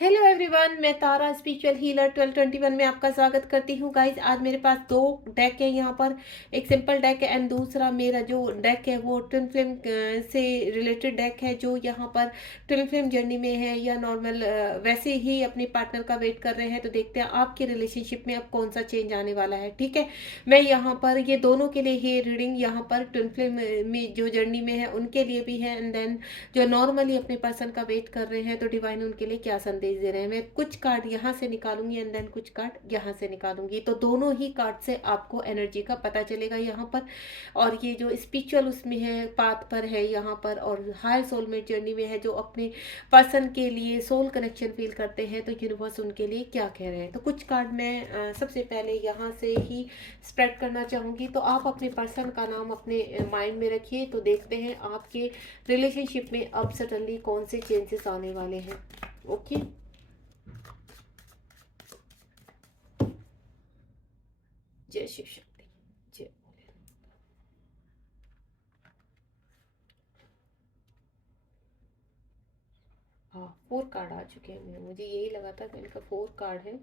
Hello everyone, मैं तारा spiritual healer 1221 में आपका स्वागत करती हूँ। गाइज, आज मेरे पास दो डेक है यहाँ पर। एक सिंपल डेक है एंड दूसरा मेरा जो डेक है वो ट्विन फ्लेम से रिलेटेड डेक है, जो यहाँ पर ट्विन फ्लेम जर्नी में है या नॉर्मल वैसे ही अपने पार्टनर का वेट कर रहे हैं। तो देखते हैं आपके रिलेशनशिप में अब कौन सा चेंज आने वाला है। ठीक है, मैं यहाँ पर ये दोनों के लिए ही रीडिंग यहाँ पर ट्विन फ्लेम में जो जर्नी में है उनके लिए भी है, एंड देन जो नॉर्मली अपने पर्सन का वेट कर रहे हैं तो डिवाइन उनके लिए क्या संदेश दे रहे हैं। मैं कुछ कार्ड यहाँ से निकालूंगी एंड देन कुछ कार्ड यहाँ से निकालूंगी, तो दोनों ही कार्ड से आपको एनर्जी का पता चलेगा यहाँ पर। और ये जो स्पिरिचुअल उसमें है, पाथ पर है यहाँ पर, और हायर सोलमेट जर्नी में है, जो अपने पर्सन के लिए सोल कनेक्शन फील करते हैं, तो यूनिवर्स उनके लिए क्या कह रहे हैं। तो कुछ कार्ड मैं सबसे पहले यहाँ से ही स्प्रेड करना चाहूँगी। तो आप अपने पर्सन का नाम अपने माइंड में रखिए, तो देखते हैं आपके रिलेशनशिप में अब सडनली कौन से चेंजेस आने वाले हैं। ओके, जय शिव शक्ति, जय। हाँ, 4 कार्ड आ चुके हैं। मुझे यही लगा था कि इनका 4 कार्ड है।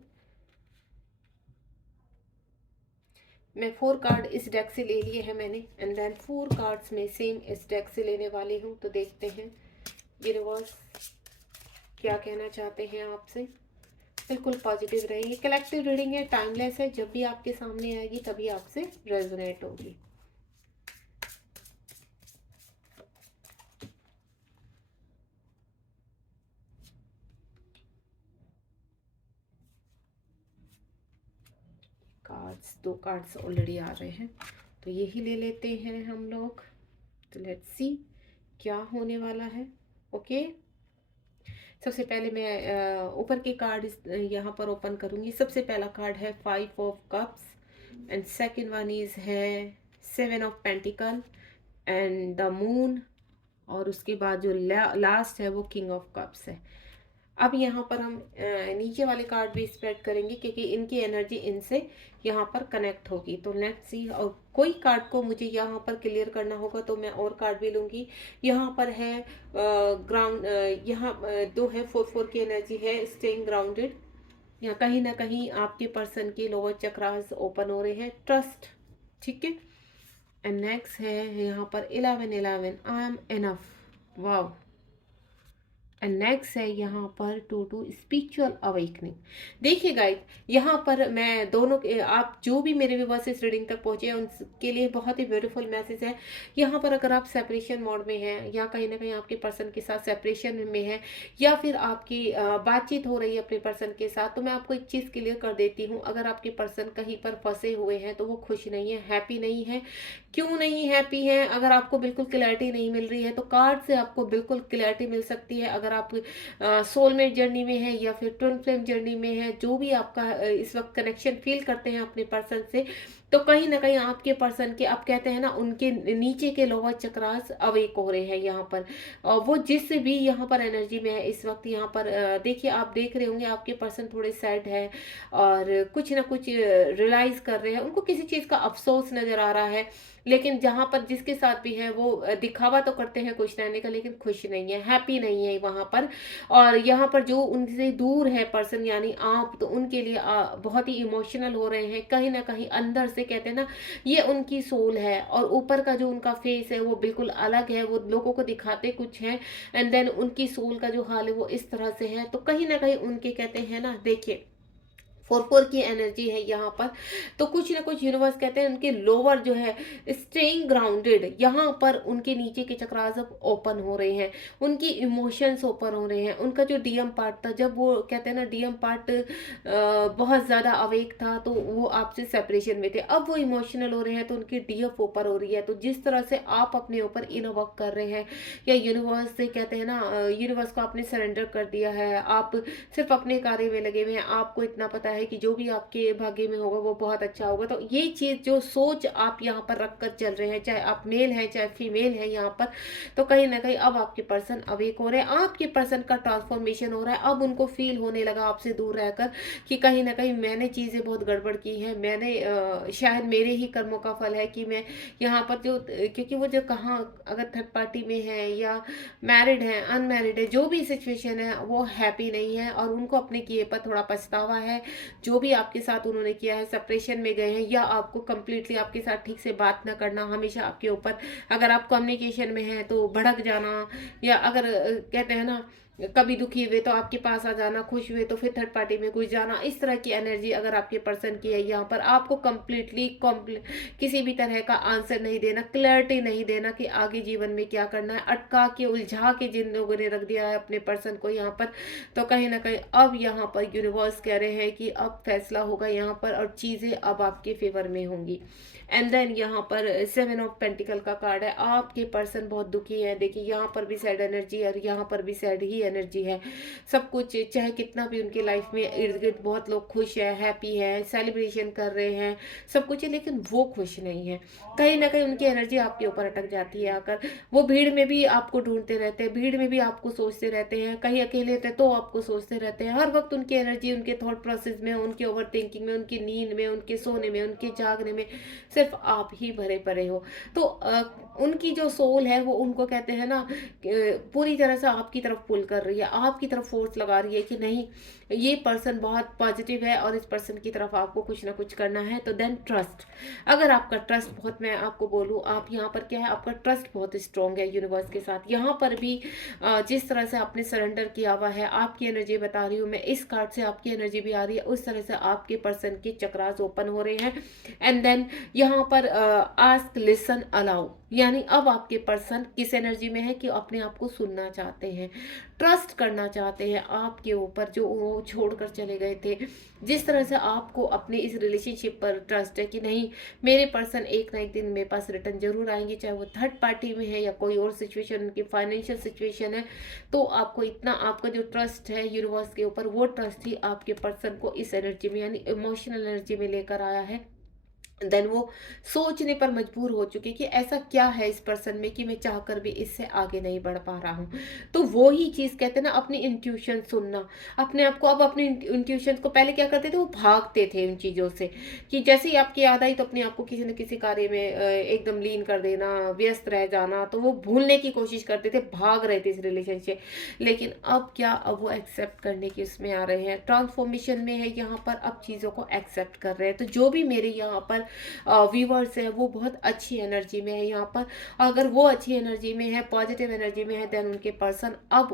मैं 4 कार्ड इस डेक से ले लिए हैं मैंने, एंड देन 4 कार्ड्स में सेम इस डेक से लेने वाली हूँ। तो देखते हैं यूनिवर्स क्या कहना चाहते हैं आपसे। बिल्कुल पॉजिटिव रहेंगे। कलेक्टिव रीडिंग है, टाइमलेस है, जब भी आपके सामने आएगी तभी आपसे रेजोनेट होगी। कार्ड्स, 2 कार्ड्स ऑलरेडी आ रहे हैं, तो यही ले लेते हैं हम लोग। तो लेट्स सी क्या होने वाला है। ओके, सबसे पहले मैं ऊपर के कार्ड यहाँ पर ओपन करूँगी। सबसे पहला कार्ड है 5 of cups and second one is है 7 of pentacle and the moon, और उसके बाद जो लास्ट है वो किंग ऑफ कप्स है। अब यहाँ पर हम नीचे वाले कार्ड भी स्प्रेड करेंगे, क्योंकि इनकी एनर्जी इनसे यहाँ पर कनेक्ट होगी। तो लेट्स सी, और कोई कार्ड को मुझे यहाँ पर क्लियर करना होगा तो मैं और कार्ड भी लूँगी। यहाँ पर है ग्राउंड, यहाँ दो है 4 की एनर्जी है, स्टेइंग ग्राउंडेड। यहाँ कहीं ना कहीं आपके पर्सन के लोअर चक्रास ओपन हो रहे हैं, ट्रस्ट। ठीक है, एंड नेक्स्ट है यहाँ पर 11 I am enough. Wow, and next है यहाँ पर टू स्पिरिचुअल अवेकनिंग। देखिए गाइस, यहाँ पर मैं दोनों के, आप जो भी मेरे व्यूअर्स इस रीडिंग तक पहुंचे हैं उनके लिए बहुत ही ब्यूटीफुल मैसेज है। यहाँ पर अगर आप सेपरेशन मोड में हैं, या कहीं ना कहीं आपके पर्सन के साथ सेपरेशन में है, या फिर आपकी बातचीत हो रही है अपने पर्सन के साथ, तो मैं आपको एक चीज़ क्लियर कर देती हूँ। अगर आपके पर्सन कहीं पर फंसे हुए हैं तो वो खुश नहीं है, हैप्पी नहीं है। क्यों नहीं हैप्पी है? अगर आपको बिल्कुल क्लैरिटी नहीं मिल रही है तो कार्ड से आपको बिल्कुल क्लैरिटी मिल सकती है। अगर आप सोलमेट जर्नी में है या फिर ट्विन फ्लेम जर्नी में है, जो भी आपका इस वक्त कनेक्शन फील करते हैं अपने पर्सन से, तो कहीं ना कहीं आपके पर्सन के, आप कहते हैं ना, उनके नीचे के लोअर चक्रास अवेक हो रहे हैं यहाँ पर। और वो जिस भी यहाँ पर एनर्जी में है इस वक्त, यहाँ पर देखिए, आप देख रहे होंगे आपके पर्सन थोड़े सैड है और कुछ ना कुछ रियलाइज कर रहे हैं। उनको किसी चीज़ का अफसोस नजर आ रहा है, लेकिन जहां पर जिसके साथ भी है वो दिखावा तो करते हैं खुश रहने का, लेकिन खुश नहीं है, हैप्पी नहीं है वहां पर। और यहाँ पर जो उनसे दूर है पर्सन यानी आप, तो उनके लिए बहुत ही इमोशनल हो रहे हैं। कहीं ना कहीं अंदर से कहते हैं ना, ये उनकी सोल है, और ऊपर का जो उनका फेस है वो बिल्कुल अलग है, वो लोगों को दिखाते कुछ है, एंड देन उनकी सोल का जो हाल है वो इस तरह से है। तो कहीं ना कहीं उनके, कहते हैं ना, देखिए 4 की एनर्जी है यहाँ पर। तो कुछ ना कुछ यूनिवर्स कहते हैं उनके लोअर जो है स्टेइंग ग्राउंडेड, यहाँ पर उनके नीचे के चक्रास अब ओपन हो रहे हैं, उनकी इमोशंस ओपन हो रहे हैं। उनका जो डीएम पार्ट था, जब वो कहते हैं ना डीएम पार्ट बहुत ज़्यादा अवेक था, तो वो आपसे सेपरेशन में थे। अब वो इमोशनल हो रहे हैं तो उनकी डीएफ ऊपर हो रही है। तो जिस तरह से आप अपने ऊपर इन वर्क कर रहे हैं, या यूनिवर्स से कहते हैं ना, यूनिवर्स को आपने सरेंडर कर दिया है, आप सिर्फ अपने कार्य में लगे हुए हैं। आपको इतना पता है है कि जो भी आपके भाग्य में होगा वो बहुत अच्छा होगा। तो ये चीज़ जो सोच आप यहाँ पर रख कर चल रहे हैं, चाहे आप मेल हैं चाहे फीमेल हैं यहाँ पर, तो कहीं ना कहीं अब आपके पर्सन अवेक हो रहे हैं, आपके पर्सन का ट्रांसफॉर्मेशन हो रहा है। अब उनको फील होने लगा आपसे दूर रहकर कि कहीं ना कहीं मैंने चीज़ें बहुत गड़बड़ की हैं, मैंने शायद मेरे ही कर्मों का फल है कि मैं यहाँ पर जो, क्योंकि वो जो कहाँ अगर थर्ड पार्टी में है या मैरिड है अनमैरिड है, जो भी सिचुएशन है वो हैप्पी नहीं है और उनको अपने किए पर थोड़ा पछतावा है। जो भी आपके साथ उन्होंने किया है, सेपरेशन में गए हैं या आपको कंप्लीटली आपके साथ ठीक से बात ना करना, हमेशा आपके ऊपर, अगर आप कम्युनिकेशन में हैं तो भड़क जाना, या अगर कहते हैं ना कभी दुखी हुए तो आपके पास आ जाना, खुश हुए तो फिर थर्ड पार्टी में घुस जाना, इस तरह की एनर्जी अगर आपके पर्सन की है यहाँ पर, आपको कंप्लीटली किसी भी तरह का आंसर नहीं देना, क्लैरिटी नहीं देना कि आगे जीवन में क्या करना है, अटका के उलझा के जिन लोगों ने रख दिया है अपने पर्सन को यहाँ पर, तो कहीं ना कहीं अब यहाँ पर यूनिवर्स कह रहे हैं कि अब फैसला होगा यहाँ पर और चीज़ें अब आपके फेवर में होंगी। एंड देन यहाँ पर 7 ऑफ पेंटिकल का कार्ड है, आपके पर्सन बहुत दुखी है। देखिए यहाँ पर भी सैड एनर्जी और यहाँ पर भी सैड ही एनर्जी है। सब कुछ चाहे कितना भी उनके लाइफ में इर्द गिर्द बहुत लोग खुश है, हैप्पी है, सेलिब्रेशन कर रहे हैं, सब कुछ है, लेकिन वो खुश नहीं है। कहीं ना कहीं उनकी एनर्जी आपके ऊपर अटक जाती है आकर, वो भीड़ में भी आपको ढूंढते रहते हैं, भीड़ में भी आपको सोचते रहते हैं, कहीं अकेले थे तो आपको सोचते रहते हैं, हर वक्त उनकी एनर्जी उनके थॉट प्रोसेस में, उनके ओवर थिंकिंग में, उनकी नींद में, उनके सोने में, उनके जागने में सिर्फ आप ही भरे पड़े हो। तो उनकी जो सोल है वो उनको कहते हैं ना पूरी तरह से आपकी तरफ पुल कर रही है, आपकी तरफ फोर्स लगा रही है कि नहीं ये पर्सन बहुत पॉजिटिव है और इस पर्सन की तरफ आपको कुछ ना कुछ करना है। तो देन ट्रस्ट, अगर आपका ट्रस्ट बहुत, मैं आपको बोलूँ आप यहाँ पर क्या है, आपका ट्रस्ट बहुत स्ट्रांग है यूनिवर्स के साथ। यहाँ पर भी जिस तरह से आपने सरेंडर किया हुआ है, आपकी एनर्जी बता रही हूँ मैं, इस कार्ड से आपकी एनर्जी भी आ रही है, उस तरह से आपके पर्सन के चक्रास ओपन हो रहे हैं। एंड देन यहाँ पर आस्क लिसन अलाउ, यानी अब आपके पर्सन किस एनर्जी में है कि अपने आप को सुनना चाहते हैं, ट्रस्ट करना चाहते हैं आपके ऊपर, जो वो छोड़कर चले गए थे। जिस तरह से आपको अपने इस रिलेशनशिप पर ट्रस्ट है कि नहीं मेरे पर्सन एक ना एक दिन मेरे पास रिटर्न जरूर आएंगे, चाहे वो थर्ड पार्टी में है या कोई और सिचुएशन, उनकी फाइनेंशियल सिचुएशन है, तो आपको इतना, आपका जो ट्रस्ट है यूनिवर्स के ऊपर, वो ट्रस्ट ही आपके पर्सन को इस एनर्जी में यानी इमोशनल एनर्जी में लेकर आया है। देन वो सोचने पर मजबूर हो चुके कि ऐसा क्या है इस पर्सन में कि मैं चाहकर भी इससे आगे नहीं बढ़ पा रहा हूँ। तो वो ही चीज़ कहते हैं ना, अपनी इंट्यूशन सुनना, अपने आप को, अब अपने इंट्यूशन को, पहले क्या करते थे वो भागते थे उन चीज़ों से, कि जैसे ही आपकी याद आई तो अपने आप को किसी न किसी कार्य में एकदम लीन कर देना, व्यस्त रह जाना, तो वो भूलने की कोशिश करते थे, भाग रहे थे इस रिलेशनशिप। लेकिन अब क्या, अब वो एक्सेप्ट करने की उसमें आ रहे हैं, ट्रांसफॉर्मेशन में है यहाँ पर, अब चीज़ों को एक्सेप्ट कर रहे हैं। तो जो भी मेरे यहाँ पर व्यूवर्स है वो बहुत अच्छी एनर्जी में है यहाँ पर, अगर वो अच्छी एनर्जी में है, पॉजिटिव एनर्जी में है, देन उनके पर्सन अब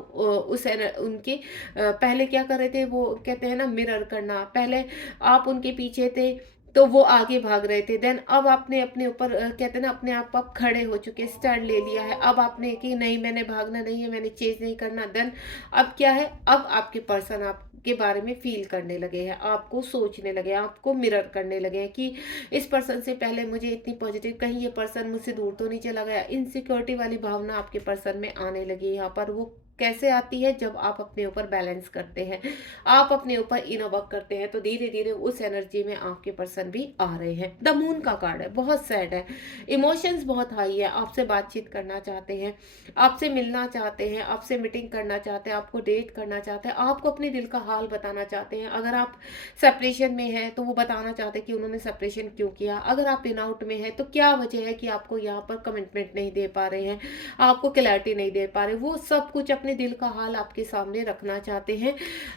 उनके पहले क्या कर रहे थे, वो कहते हैं ना मिरर करना, पहले आप उनके पीछे थे तो वो आगे भाग रहे थे, देन अब आपने अपने ऊपर कहते हैं ना अपने आप खड़े हो चुके, स्टैंड ले लिया है, अब आपने कि नहीं मैंने भागना नहीं है, मैंने चेज नहीं करना। देन अब क्या है, अब आपके पर्सन आपके बारे में फील करने लगे हैं, आपको सोचने लगे, आपको मिरर करने लगे हैं कि इस पर्सन से पहले मुझे इतनी पॉजिटिव, कहीं ये पर्सन मुझसे दूर तो नहीं चला गया, इनसिक्योरिटी वाली भावना आपके पर्सन में आने लगी। यहाँ पर वो कैसे आती है, जब आप अपने ऊपर बैलेंस करते हैं, आप अपने ऊपर इनर वर्क करते हैं, तो धीरे धीरे उस एनर्जी में आपके पर्सन भी आ रहे हैं। द मून का कार्ड है, बहुत सैड है, इमोशंस बहुत हाई है, आपसे बातचीत करना चाहते हैं, आपसे मिलना चाहते हैं, आपसे मीटिंग करना चाहते हैं, आपको डेट करना चाहते हैं, आपको अपने दिल का हाल बताना चाहते हैं। अगर आप सेपरेशन में है तो वो बताना चाहते हैं कि उन्होंने सेपरेशन क्यों किया, अगर आप इन आउट में है तो क्या वजह है कि आपको यहाँ पर कमिटमेंट नहीं दे पा रहे हैं, आपको क्लैरिटी नहीं दे पा रहे, वो सब कुछ अपने दिल का हाल आपके सामने रखना चाहते हैं।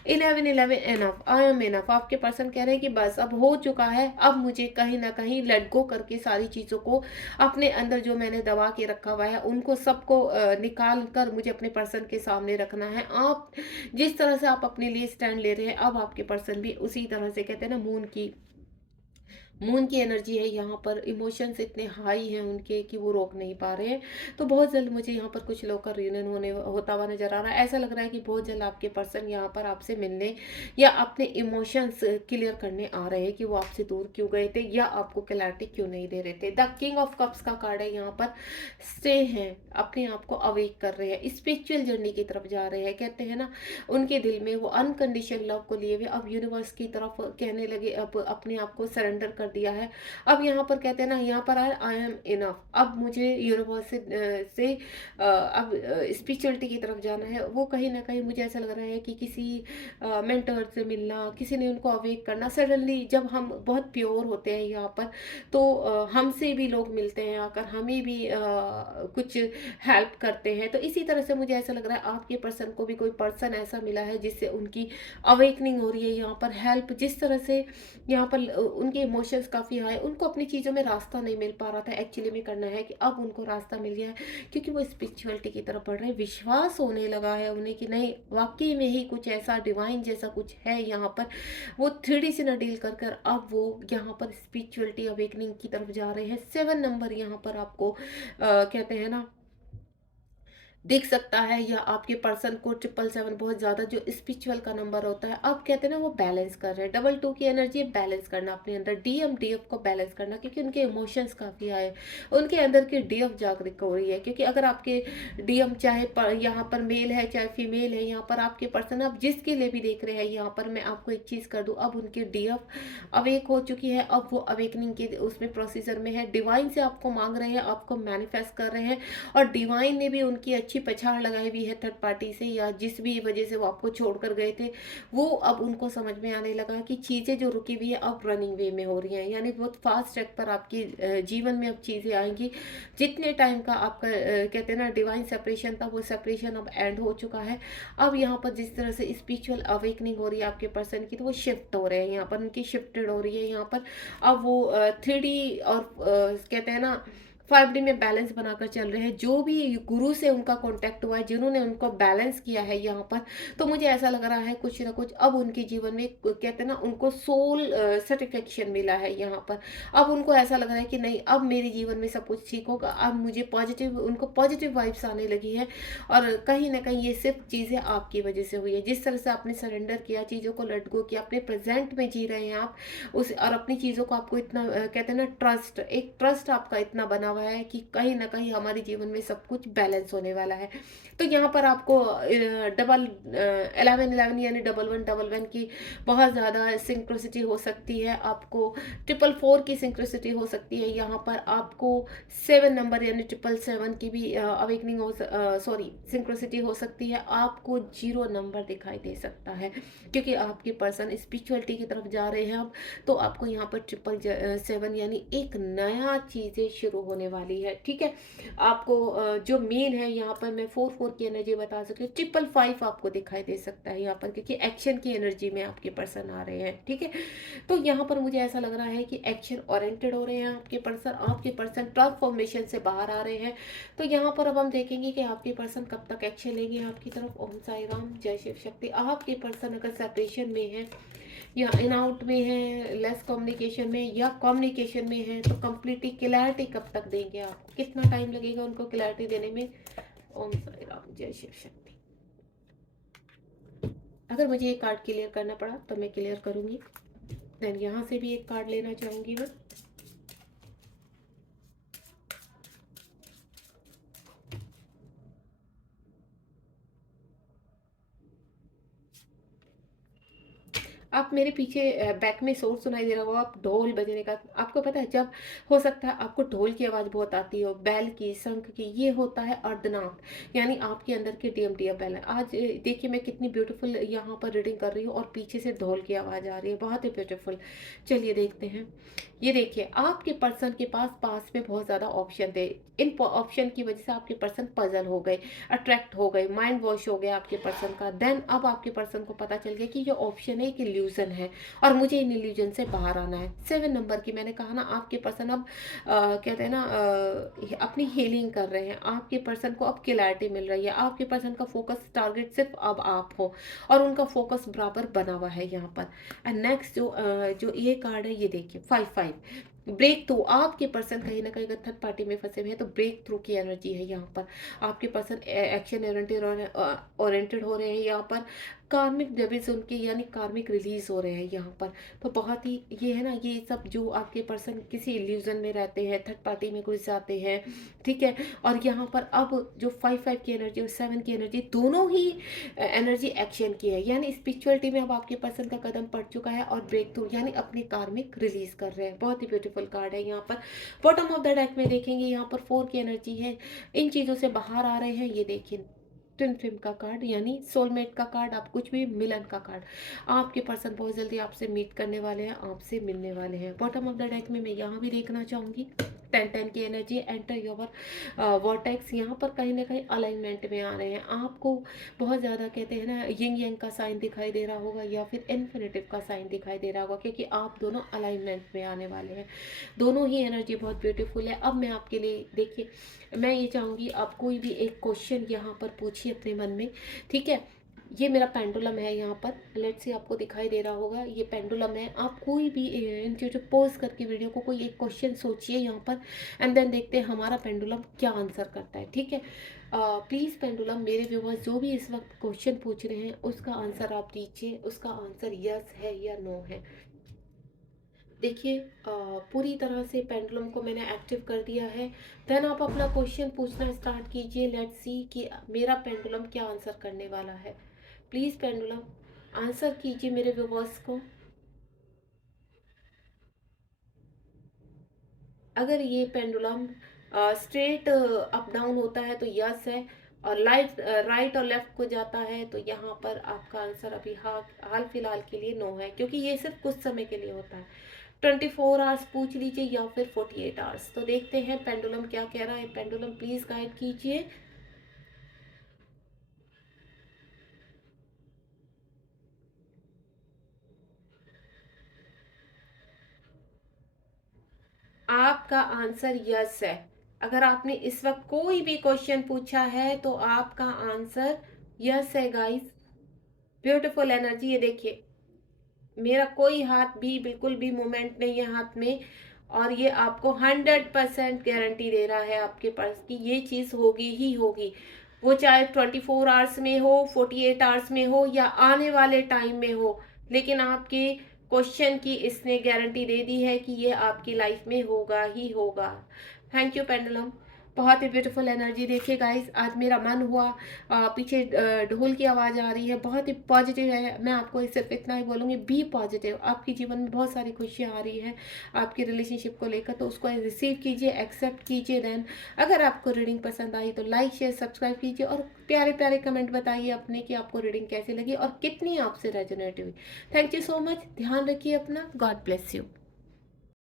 11 एनफ, आई एम एनफ, आपके पर्सन कह रहे हैं कि बस अब हो चुका है, अब मुझे कहीं ना कहीं लेट गो करके सारी चीजों को अपने अंदर जो मैंने दबा के रखा हुआ है उनको सबको निकाल कर मुझे अपने पर्सन के सामने रखना है। आप जिस तरह से आप अपने लिए स्टैंड ले रहे हैं, अब आपके पर्सन भी उसी तरह से, कहते हैं ना मून की मून की एनर्जी है यहाँ पर, इमोशंस इतने हाई हैं उनके कि वो रोक नहीं पा रहे हैं। तो बहुत जल्द मुझे यहाँ पर कुछ लोग का रियूनियन होता हुआ नजर आ रहा है। ऐसा लग रहा है कि बहुत जल्द आपके पर्सन यहाँ पर आपसे मिलने या अपने इमोशंस क्लियर करने आ रहे हैं कि वो आपसे दूर क्यों गए थे या आपको क्लैरिटी क्यों नहीं दे रहे थे। द किंग ऑफ कप्स का कार्ड है यहाँ पर, स्टे हैं, अपने आप को अवेक कर रहे हैं, स्पिरिचुअल जर्नी की तरफ जा रहे हैं। कहते हैं ना, उनके दिल में वो अनकंडीशनल लव को लिए हुए अब यूनिवर्स की तरफ कहने लगे, अब अपने आप को सरेंडर कर दिया है। अब यहाँ पर कहते हैं ना, यहाँ पर आई एम इनफ, अब मुझे यूनिवर्स से अब स्पिरिचुअलिटी की तरफ जाना है। वो कहीं ना कहीं मुझे ऐसा लग रहा है कि किसी मेंटर से मिलना, किसी ने उनको अवेक करना। सडनली जब हम बहुत प्योर होते हैं यहाँ पर, तो हमसे भी लोग मिलते हैं आकर, हमें भी कुछ हेल्प करते हैं। तो इसी तरह से मुझे ऐसा लग रहा है आपके पर्सन को भी कोई पर्सन ऐसा मिला है जिससे उनकी अवेकनिंग हो रही है यहाँ पर। हेल्प जिस तरह से यहाँ पर उनके इमोशंस काफ़ी हाई, उनको अपनी चीज़ों में रास्ता नहीं मिल पा रहा था, एक्चुअली में करना है कि अब उनको रास्ता मिल गया है, क्योंकि वो स्पिरिचुअलिटी की तरफ बढ़ रहे हैं। विश्वास होने लगा है उन्हें कि नहीं, वाकई में ही कुछ ऐसा डिवाइन जैसा कुछ है यहाँ पर। वो 3D से ना डील कर कर अब वो यहाँ पर स्पिरिचुअलिटी अवेकनिंग की तरफ जा रहे हैं। 7 नंबर यहाँ पर आपको कहते हैं ना दिख सकता है, या आपके पर्सन को 777 बहुत ज़्यादा जो स्पिरिचुअल का नंबर होता है, अब कहते हैं ना वो बैलेंस कर रहे हैं। 22 की एनर्जी बैलेंस करना अपने अंदर, डीएफ को बैलेंस करना, क्योंकि उनके इमोशंस काफ़ी आए, उनके अंदर की डीएफ जागृत हो रही है। क्योंकि अगर आपके डीएम चाहे यहाँ पर मेल है चाहे फीमेल है, यहाँ पर आपके पर्सन आप जिसके लिए भी देख रहे हैं, यहाँ पर मैं आपको एक चीज़ कर दूँ, अब उनकी डीएफ अवेक हो चुकी है। अब वो अवेकनिंग के उसमें प्रोसीजर में है, डिवाइन से आपको मांग रहे हैं, आपको मैनिफेस्ट कर रहे हैं, और डिवाइन ने भी उनकी अच्छी पछाड़ लगाई हुई है थर्ड पार्टी से, या जिस भी वजह से वो आपको छोड़कर गए थे। वो अब उनको समझ में आने लगा कि चीज़ें जो रुकी हुई है अब रनिंग वे में हो रही हैं, यानी बहुत फास्ट ट्रैक पर आपकी जीवन में अब चीज़ें आएंगी। जितने टाइम का आपका कहते हैं ना डिवाइन सेपरेशन था, वो सेपरेशन अब एंड हो चुका है। अब यहाँ पर जिस तरह से स्पिरिचुअल अवेकनिंग हो रही है आपके पर्सन की, तो वो शिफ्ट हो रहे हैं, यहाँ पर उनकी शिफ्टेड हो रही है यहाँ पर। अब वो 3D और कहते हैं ना 5D में बैलेंस बनाकर चल रहे हैं। जो भी गुरु से उनका कांटेक्ट हुआ है, जिन्होंने उनको बैलेंस किया है यहाँ पर, तो मुझे ऐसा लग रहा है कुछ ना कुछ अब उनके जीवन में कहते हैं ना उनको सोल सेटिस्फेक्शन मिला है यहाँ पर। अब उनको ऐसा लग रहा है कि नहीं, अब मेरे जीवन में सब कुछ ठीक होगा, अब मुझे पॉजिटिव, उनको पॉजिटिव वाइब्स आने लगी है। और कहीं ना कहीं ये सिर्फ चीज़ें आपकी वजह से हुई है, जिस तरह से आपने सरेंडर किया, चीज़ों को लेट गो किया, अपने प्रेजेंट में जी रहे हैं आप उस, और अपनी चीज़ों को आपको इतना कहते हैं ना ट्रस्ट, एक ट्रस्ट आपका इतना बना हुआ है कि कहीं ना कहीं हमारे जीवन में सब कुछ बैलेंस होने वाला है। तो यहाँ पर आपको 11 यानी 11 की बहुत ज़्यादा सिंक्रोसिटी हो सकती है, आपको 444 की सिंक्रोसिटी हो सकती है, यहाँ पर आपको 7 नंबर यानी 777 की भी अवेकनिंग हो सॉरी सिंक्रोसिटी हो सकती है। आपको 0 नंबर दिखाई दे सकता है, क्योंकि आपके पर्सन स्पिरिचुअलिटी की तरफ जा रहे हैं अब। तो आपको यहाँ पर 777 यानी एक नया चीज़ें शुरू होने वाली है। ठीक है, आपको जो मेन है यहाँ पर मैं 4 की एनर्जी बता सकती हूँ। 555 आपको दिखाई दे सकता है यहाँ पर, क्योंकि एक्शन की एनर्जी में आपके पर्सन आ रहे हैं। ठीक है, तो यहाँ पर मुझे ऐसा लग रहा है कि एक्शन ओरिएंटेड हो रहे हैं आपके पर्सन ट्रांसफॉर्मेशन से बाहर आ रहे हैं। तो यहाँ पर अब हम देखेंगे कि आपके पर्सन कब तक एक्शन लेंगे आपकी तरफ। ओम साई राम, जय शिव शक्ति। आपके पर्सन अगर सेपरेशन में है या इन आउट में है, लेस कम्युनिकेशन में या कम्युनिकेशन में है, तो कंप्लीटली क्लैरिटी कब तक देंगे आपको, कितना टाइम लगेगा उनको क्लैरिटी देने में। ओम साई राम, जय शिव शक्ति। अगर मुझे ये कार्ड क्लियर करना पड़ा तो मैं क्लियर करूंगी। देन यहाँ से भी एक कार्ड लेना चाहूंगी मैं। आप मेरे पीछे बैक में शोर सुनाई दे रहा हो, आप ढोल बजने का, आपको पता है जब हो सकता है आपको ढोल की आवाज़ बहुत आती हो, बैल की, शंख की, ये होता है अर्धनाद, यानी आपके अंदर के डीएमटीएफ बैल है। आज देखिए मैं कितनी ब्यूटीफुल यहाँ पर रीडिंग कर रही हूँ और पीछे से ढोल की आवाज़ आ रही है, बहुत ही ब्यूटीफुल। चलिए देखते हैं। ये देखिए आपके पर्सन के पास में बहुत ज़्यादा ऑप्शन थे, इन ऑप्शन की वजह से आपके पर्सन पजल हो गए, अट्रैक्ट हो गए, माइंड वॉश हो गया आपके पर्सन का। देन अब आपके पर्सन को पता चल गया कि ये ऑप्शन है कि इल्यूजन है और मुझे इन इल्यूजन से बाहर आना है। 7 नंबर की मैंने कहा ना, आपके पर्सन अब कहते हैं ना अपनी हीलिंग कर रहे हैं, आपके पर्सन को अब क्लैरिटी मिल रही है, आपके पर्सन का फोकस टारगेट सिर्फ अब आप हो और उनका फोकस बराबर बना हुआ है यहाँ पर। एंड नेक्स्ट जो ये कार्ड है, ये देखिए 5-5 ब्रेक थ्रू। आपके पर्सन कहीं ना कहीं अगर थर्ड पार्टी में फंसे हुए हैं तो ब्रेक थ्रू की एनर्जी है यहाँ पर। आपके पर्सन एक्शन ओरिएंटेड हो रहे हैं यहाँ पर, कार्मिक डेबिट्स उनके यानी कार्मिक रिलीज हो रहे हैं यहाँ पर। तो बहुत ही ये है ना, ये सब जो आपके पर्सन किसी इल्यूजन में रहते हैं, थर्ड पार्टी में घुस जाते हैं, ठीक है। और यहाँ पर अब जो 5-5 की एनर्जी और 7 की एनर्जी दोनों ही एनर्जी एक्शन की है, यानी स्पिरिचुअलिटी में अब आपके पर्सन का कदम पड़ चुका है और ब्रेक थ्रू यानी अपने कार्मिक रिलीज कर रहे हैं। बहुत ही ब्यूटीफुल कार्ड है यहाँ पर। बॉटम ऑफ द डेक में देखेंगे यहाँ पर 4 की एनर्जी है, इन चीज़ों से बाहर आ रहे हैं। ये देखिए ट्विन फ्लेम का कार्ड यानी सोलमेट का कार्ड, आप कुछ भी मिलन का कार्ड। आपके पर्सन बहुत जल्दी आपसे मीट करने वाले हैं, आपसे मिलने वाले हैं। बॉटम ऑफ द डेक में मैं यहाँ भी देखना चाहूँगी 10-10 की एनर्जी, एंटर योर वॉर्टेक्स। यहाँ पर कहीं ना कहीं अलाइनमेंट में आ रहे हैं। आपको बहुत ज़्यादा कहते हैं ना यिंग यांग का साइन दिखाई दे रहा होगा या फिर इन्फिनिटिव का साइन दिखाई दे रहा होगा, क्योंकि आप दोनों अलाइनमेंट में आने वाले हैं। दोनों ही एनर्जी बहुत ब्यूटीफुल है। अब मैं आपके लिए देखिए, मैं ये चाहूँगी आप कोई भी एक क्वेश्चन यहाँ पर पूछिए अपने मन में, ठीक है। ये मेरा पेंडुलम है यहाँ पर, लेट्स सी आपको दिखाई दे रहा होगा, ये पेंडुलम है। आप कोई भी इन चीज़ों पॉज करके वीडियो को कोई एक क्वेश्चन सोचिए यहाँ पर, एंड देन देखते हैं हमारा पेंडुलम क्या आंसर करता है, ठीक है। प्लीज़ पेंडुलम, मेरे व्यूअर्स जो भी इस वक्त क्वेश्चन पूछ रहे हैं उसका आंसर आप दीजिए, उसका आंसर यस है या नो है। देखिए पूरी तरह से पेंडुलम को मैंने एक्टिव कर दिया है। देन आप अपना क्वेश्चन पूछना स्टार्ट कीजिए। लेट्स सी कि मेरा पेंडुलम क्या आंसर करने वाला है। प्लीज़ पेंडुलम आंसर कीजिए मेरे व्यूवर्स को। अगर ये पेंडुलम स्ट्रेट अप डाउन होता है तो यस है, और लाइट राइट और लेफ्ट को जाता है तो यहाँ पर आपका आंसर अभी हाल फिलहाल के लिए नो है, क्योंकि ये सिर्फ कुछ समय के लिए होता है। 24 आवर्स पूछ लीजिए या फिर 48 आवर्स। तो देखते हैं पेंडुलम क्या कह रहा है। पेंडुलम प्लीज गाइड कीजिए। आपका आंसर यस है। अगर आपने इस वक्त कोई भी क्वेश्चन पूछा है तो आपका आंसर यस है गाइस। Beautiful energy. ये देखिए मेरा कोई हाथ भी बिल्कुल भी मूवमेंट नहीं है हाथ में, और ये आपको 100% गारंटी दे रहा है आपके पास कि ये चीज़ होगी ही होगी। वो चाहे 24 आवर्स में हो, 48 आवर्स में हो या आने वाले टाइम में हो, लेकिन आपके क्वेश्चन की इसने गारंटी दे दी है कि ये आपकी लाइफ में होगा ही होगा। Thank you pendulum. बहुत ही ब्यूटीफुल एनर्जी। देखिए गाइस आज मेरा मन हुआ, पीछे ढोल की आवाज़ आ रही है, बहुत ही पॉजिटिव है। मैं आपको सिर्फ इतना ही बोलूँगी, बी पॉजिटिव। आपके जीवन में बहुत सारी खुशियाँ आ रही हैं आपकी रिलेशनशिप को लेकर, तो उसको रिसीव कीजिए, एक्सेप्ट कीजिए। देन अगर आपको रीडिंग पसंद आई तो लाइक शेयर सब्सक्राइब कीजिए, और प्यारे प्यारे कमेंट बताइए अपने कि आपको रीडिंग कैसी लगी और कितनी आपसे रेजोनेट हुई। Thank you so much. ध्यान रखिए अपना। God bless you.